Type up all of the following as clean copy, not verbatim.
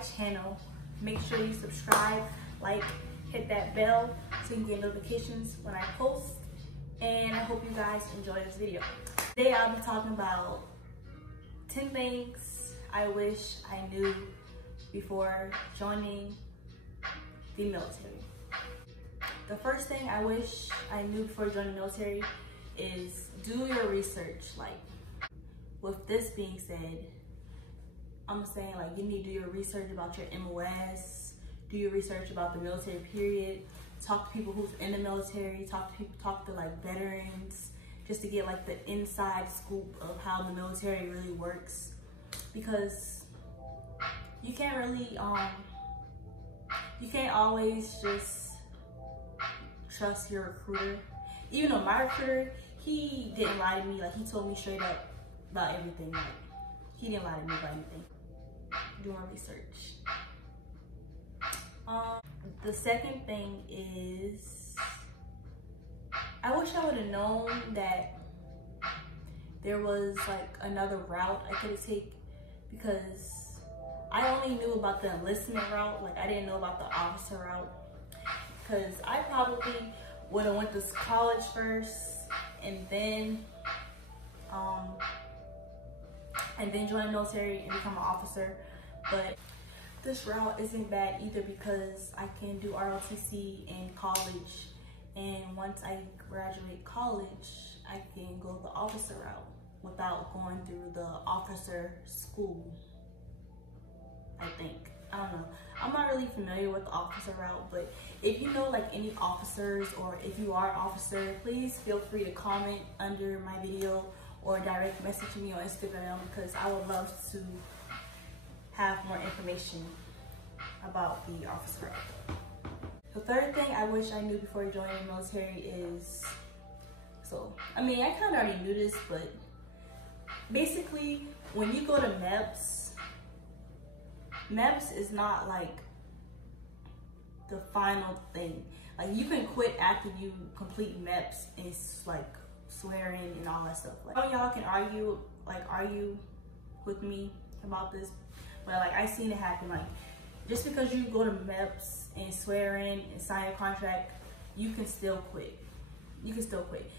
channel, make sure you subscribe, like, hit that bell so you can get notifications when I post. And I hope you guys enjoy this video. Today I'll be talking about 10 things I wish I knew before joining the military. The first thing I wish I knew before joining the military is do your research. Like, with this being said, I'm saying like you need to do your research about your MOS, do your research about the military period, talk to people who's in the military, talk to like veterans, just to get like the inside scoop of how the military really works. Because you can't really, you can't always just trust your recruiter. Even though my recruiter, he didn't lie to me. Like, he told me straight up about everything. Like, he didn't lie to me about anything. Doing research. The second thing is, I wish I would have known that there was like another route I could have taken, because I only knew about the enlistment route. Like, I didn't know about the officer route, because I probably would have went to college first and then join the military and become an officer. But this route isn't bad either, because I can do ROTC in college, and once I graduate college, I can go the officer route without going through the officer school, I think. I don't know. I'm not really familiar with the officer route, but if you know like any officers, or if you are an officer, please feel free to comment under my video or direct message me on Instagram, because I would love to have more information about the officer route. The third thing I wish I knew before joining the military is, I mean, I kind of already knew this, but basically when you go to MEPs is not like the final thing. Like, you can quit after you complete MEPs, and it's like swearing and all that stuff. Like, y'all can argue with me about this, but like, I seen it happen. Like, just because you go to MEPs and swear in and sign a contract, you can still quit. You can still quit.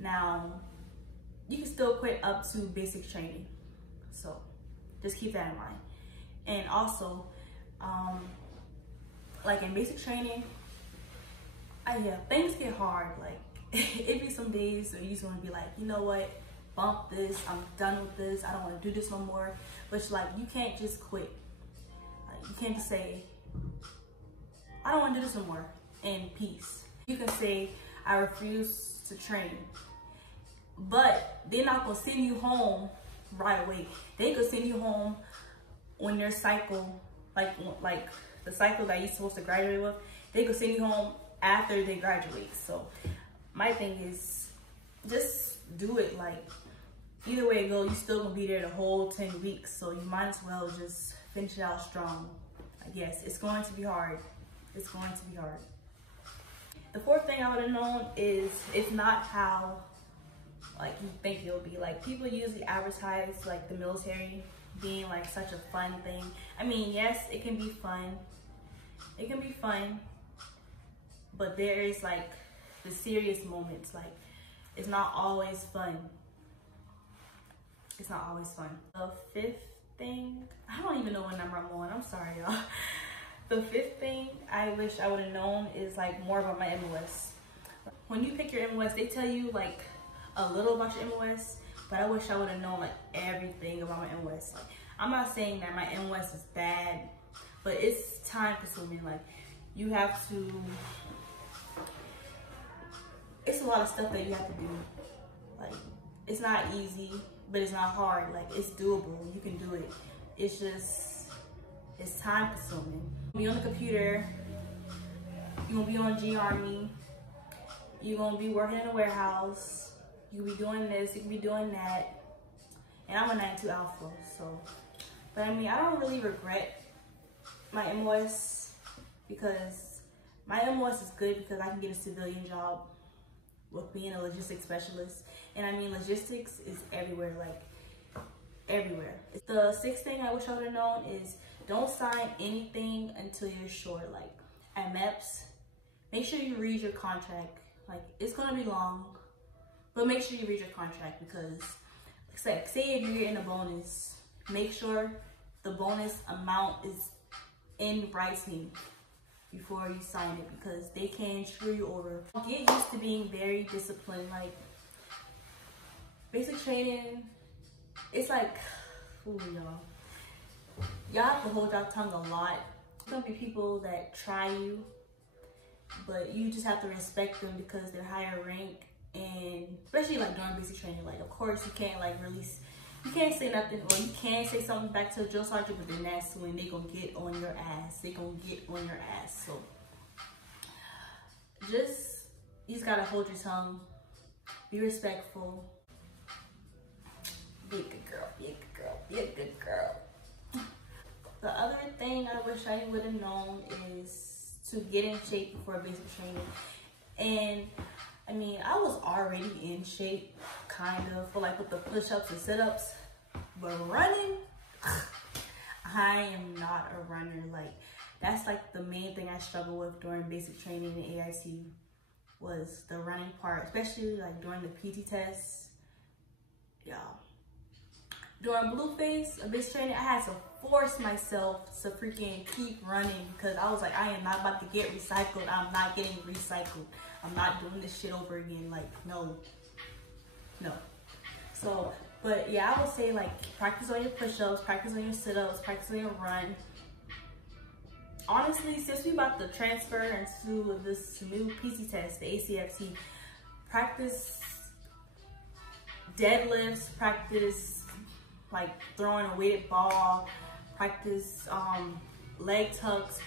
Now, you can still quit up to basic training. So just keep that in mind. And also, like in basic training, things get hard. Like, it be some days where you just want to be like, you know what, bump this, I'm done with this, I don't want to do this no more. But like, you can't just quit. Like, you can't just say, I don't want to do this no more, and peace. You can say, I refuse to train. But they're not gonna send you home right away. They could send you home when their cycle, like the cycle that you're supposed to graduate with, they could send you home after they graduate. So my thing is, just do it. Like, either way it goes, you're still gonna be there the whole 10 weeks. So you might as well just finish it out strong. I guess it's going to be hard. It's going to be hard. The fourth thing I would have known is, it's not how like you think it'll be. Like, people usually advertise like the military being like such a fun thing. I mean, yes, it can be fun. It can be fun, but there is like the serious moments. Like, it's not always fun. It's not always fun. The fifth thing, I don't even know what number I'm on. I'm sorry, y'all. The fifth thing I wish I would have known is like more about my MOS. When you pick your MOS, they tell you like a little about your MOS, but I wish I would have known like everything about my MOS. Like, I'm not saying that my MOS is bad, but it's time consuming. Like, you have to, it's a lot of stuff that you have to do. Like, it's not easy, but it's not hard. Like, it's doable. You can do it. It's just, it's time consuming. You'll be on the computer, you're gonna be on G-Army, you're gonna be working in a warehouse, you can be doing this, you can be doing that. And I'm a 92 Alpha, so. But I mean, I don't really regret my MOS, because my MOS is good because I can get a civilian job with being a logistics specialist. And I mean, logistics is everywhere, like everywhere. The sixth thing I wish I would have known is don't sign anything until you're sure. Like at MEPs, make sure you read your contract. Like it's gonna be long, but make sure you read your contract because say if you're getting a bonus, make sure the bonus amount is in writing before you sign it because they can screw you over. Get used to being very disciplined. Like basic training, it's like, ooh, y'all have to hold your tongue a lot. There's gonna be people that try you, but you just have to respect them because they're higher rank. And especially like during basic training, like of course you can't like release, you can't say nothing, or you can say something back to the drill sergeant, but then that's when they gonna get on your ass. They gonna get on your ass. So you just gotta hold your tongue, be respectful, be a good girl, be a good girl, be a good girl. The other thing I wish I would have known is to get in shape before basic training. And I mean, I was already in shape, kind of, for like with the push-ups and sit-ups, but running, I am not a runner. Like, that's like the main thing I struggle with during basic training in AIT was the running part, especially like during the PT tests. Y'all, during Blueface, a basic training, I had to force myself to freaking keep running because I was like, I am not about to get recycled. I'm not getting recycled. I'm not doing this shit over again. Like, no. So, but yeah, I would say like practice on your push-ups, practice on your sit-ups, practice on your run. Honestly, since we about to transfer into this new PT test, the ACFT, practice deadlifts, practice like throwing a weighted ball, practice leg tucks,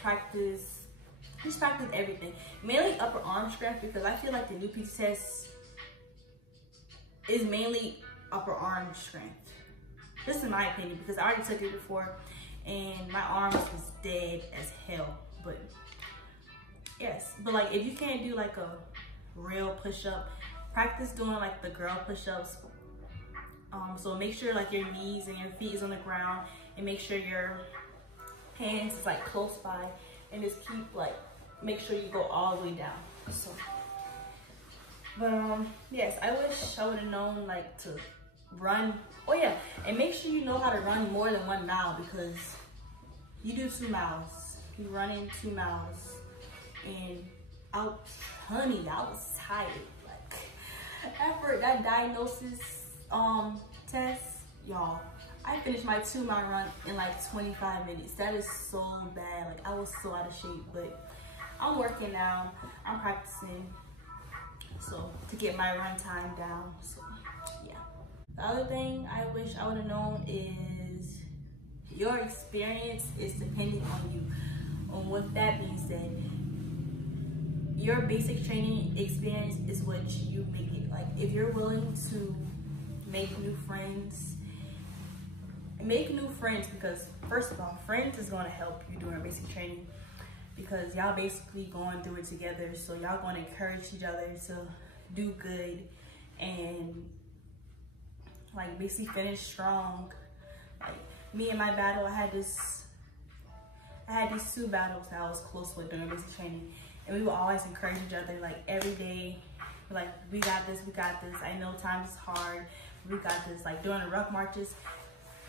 just practice everything. Mainly upper arm strength because I feel like the new PT test is mainly upper arm strength. This is my opinion because I already took it before and my arms was dead as hell. But yes, but like if you can't do like a real push-up, practice doing like the girl push-ups. So make sure like your knees and your feet is on the ground and make sure your hands is like close by and just keep like, make sure you go all the way down. So, but yes, I wish I would have known like to run. Oh yeah, and make sure you know how to run more than 1 mile because you do 2 miles. You running 2 miles and honey, I was tired. Like after that diagnosis test, y'all, I finished my 2-mile run in like 25 minutes. That is so bad. Like I was so out of shape, but I'm working now. I'm practicing so to get my run time down. So yeah. The other thing I wish I would have known is your experience is dependent on you. And with that being said, your basic training experience is what you make it. Like if you're willing to make new friends because first of all, friends is going to help you during basic training because y'all basically going through it together. So y'all going to encourage each other to do good and like basically finish strong. Like me and my battle, I had these 2 battles that I was close with during basic training, and we would always encourage each other like every day. Like, we got this, we got this. I know times is hard. We got this. Like during the ruck marches,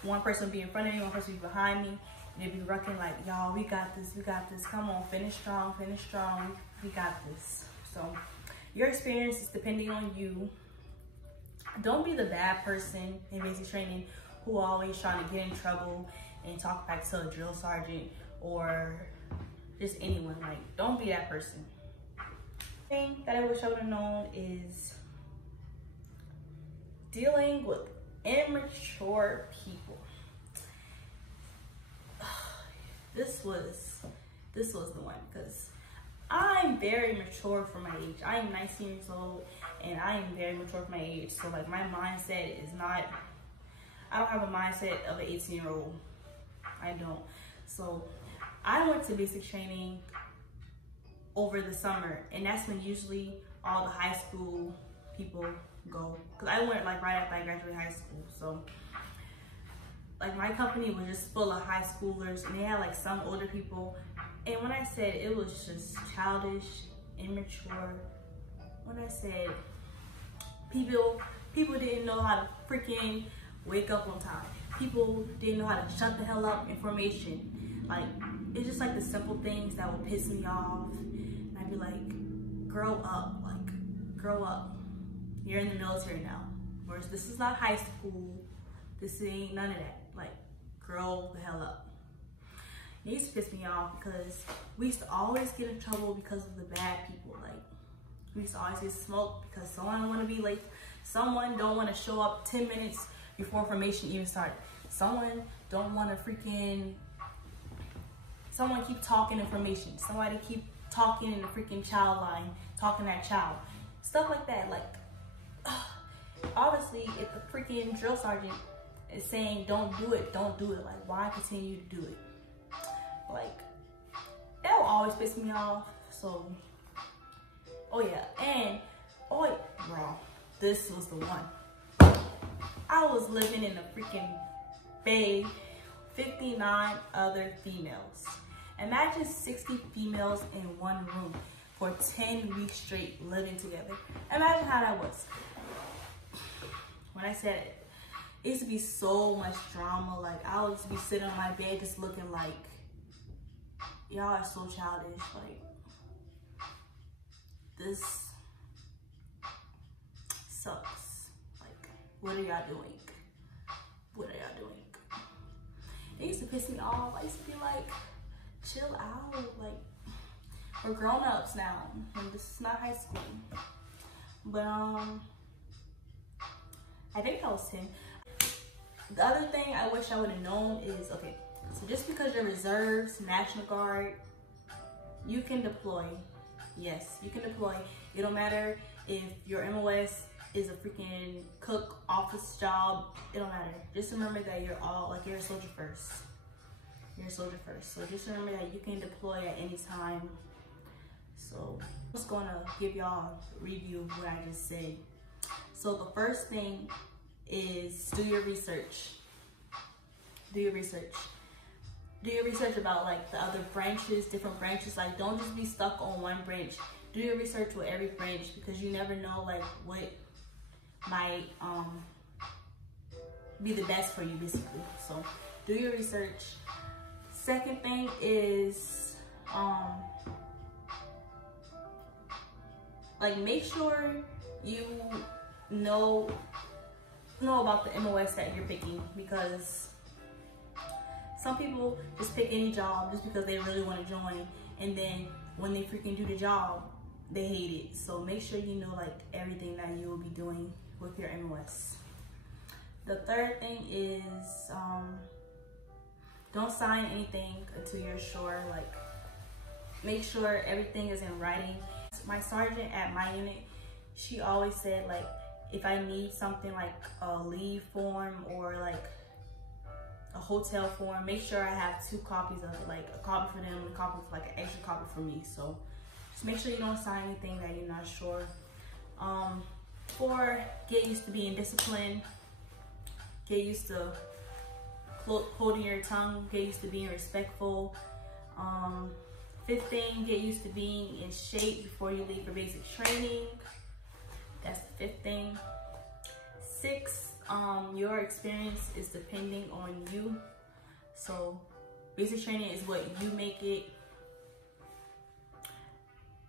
one person would be in front of me, one person would be behind me, and they'd be rucking like, y'all, we got this, we got this. Come on, finish strong, we got this. So your experience is depending on you. Don't be the bad person in basic training who always trying to get in trouble and talk back to a drill sergeant or just anyone. Like, don't be that person. Thing that I wish I would have known is dealing with immature people. This was the one because I'm very mature for my age. I am 19 years old and I am very mature for my age. So like my mindset is not, I don't have a mindset of an 18-year-old. I don't. So I went to basic training over the summer, and that's when usually all the high school people go. Cause I went like right after I graduated high school. So like my company was just full of high schoolers, and they had like some older people. And when I said it was just childish, immature, when I said people didn't know how to freaking wake up on time. People didn't know how to shut the hell up information. Like, it's just like the simple things that would piss me off. And I'd be like, grow up, like, grow up. You're in the military now. Whereas this is not high school. This ain't none of that. Like, grow the hell up. It used to piss me off because we used to always get in trouble because of the bad people. Like, we used to always get smoked because someone want to be late. Someone don't want to show up 10 minutes before information even started. Someone don't want to freaking, someone keep talking information. Somebody keep talking in the freaking child line, talking that child. Stuff like that. Like, obviously, if the freaking drill sergeant is saying don't do it, don't do it. Like, why continue to do it? Like, that will always piss me off. So, oh yeah, and oh wait, bro, this was the one. I was living in a freaking bay, 59 other females. Imagine 60 females in one room for 10 weeks straight living together. Imagine how that was. When I said it, it used to be so much drama. Like, I would just be sitting on my bed just looking like, y'all are so childish. Like, this sucks. Like, what are y'all doing? What are y'all doing? It used to piss me off. I used to be like, chill out. Like, we're grown-ups now, and this is not high school. But I think that was 10. The other thing I wish I would have known is, okay, so just because you're reserves, National Guard, you can deploy. Yes, you can deploy. It don't matter if your MOS is a freaking cook office job. It don't matter. Just remember that you're all, like, you're a soldier first. You're a soldier first. So just remember that you can deploy at any time. So I'm just gonna give y'all a review of what I just said. So the first thing is do your research. Do your research. Do your research about like the other branches, different branches. Like, don't just be stuck on one branch. Do your research with every branch, because you never know like what might be the best for you, basically. So do your research. Second thing is like, make sure you know about the MOS that you're picking, because some people just pick any job just because they really want to join, and then when they freaking do the job, they hate it. So make sure you know like everything that you will be doing with your MOS. The third thing is don't sign anything until you're sure. Like, make sure everything is in writing. My sergeant at my unit, she always said, like, if I need something like a leave form or like a hotel form, make sure I have 2 copies of it, like a copy for them and a copy for like an extra copy for me. So just make sure you don't sign anything that you're not sure. 4, get used to being disciplined. Get used to holding your tongue. Get used to being respectful. 5th thing, get used to being in shape before you leave for basic training. That's the 5th thing. 6, your experience is depending on you. So basic training is what you make it.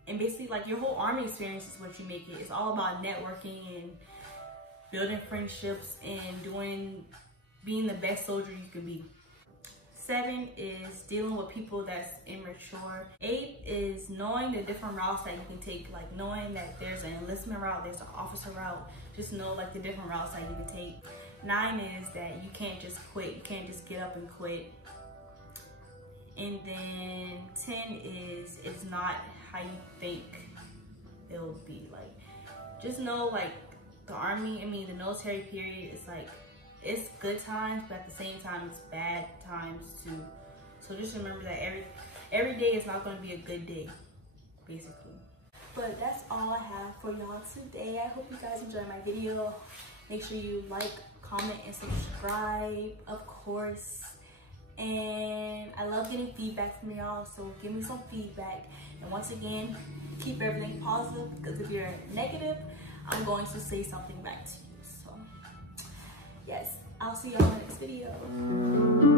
And basically, like, your whole Army experience is what you make it. It's all about networking and building friendships and being the best soldier you can be. 7 is dealing with people that's immature. 8 is knowing the different routes that you can take, like knowing that there's an enlistment route, there's an officer route. Just know like the different routes that you can take. 9 is that you can't just quit. You can't just get up and quit. And then 10 is it's not how you think it'll be. Like, just know like the military period is like, it's good times, but at the same time, it's bad times too. So just remember that every day is not going to be a good day, basically. But that's all I have for y'all today. I hope you guys enjoyed my video. Make sure you like, comment, and subscribe, of course. And I love getting feedback from y'all, so give me some feedback. And once again, keep everything positive, because if you're negative, I'm going to say something back to you. So yes, I'll see y'all in the next video.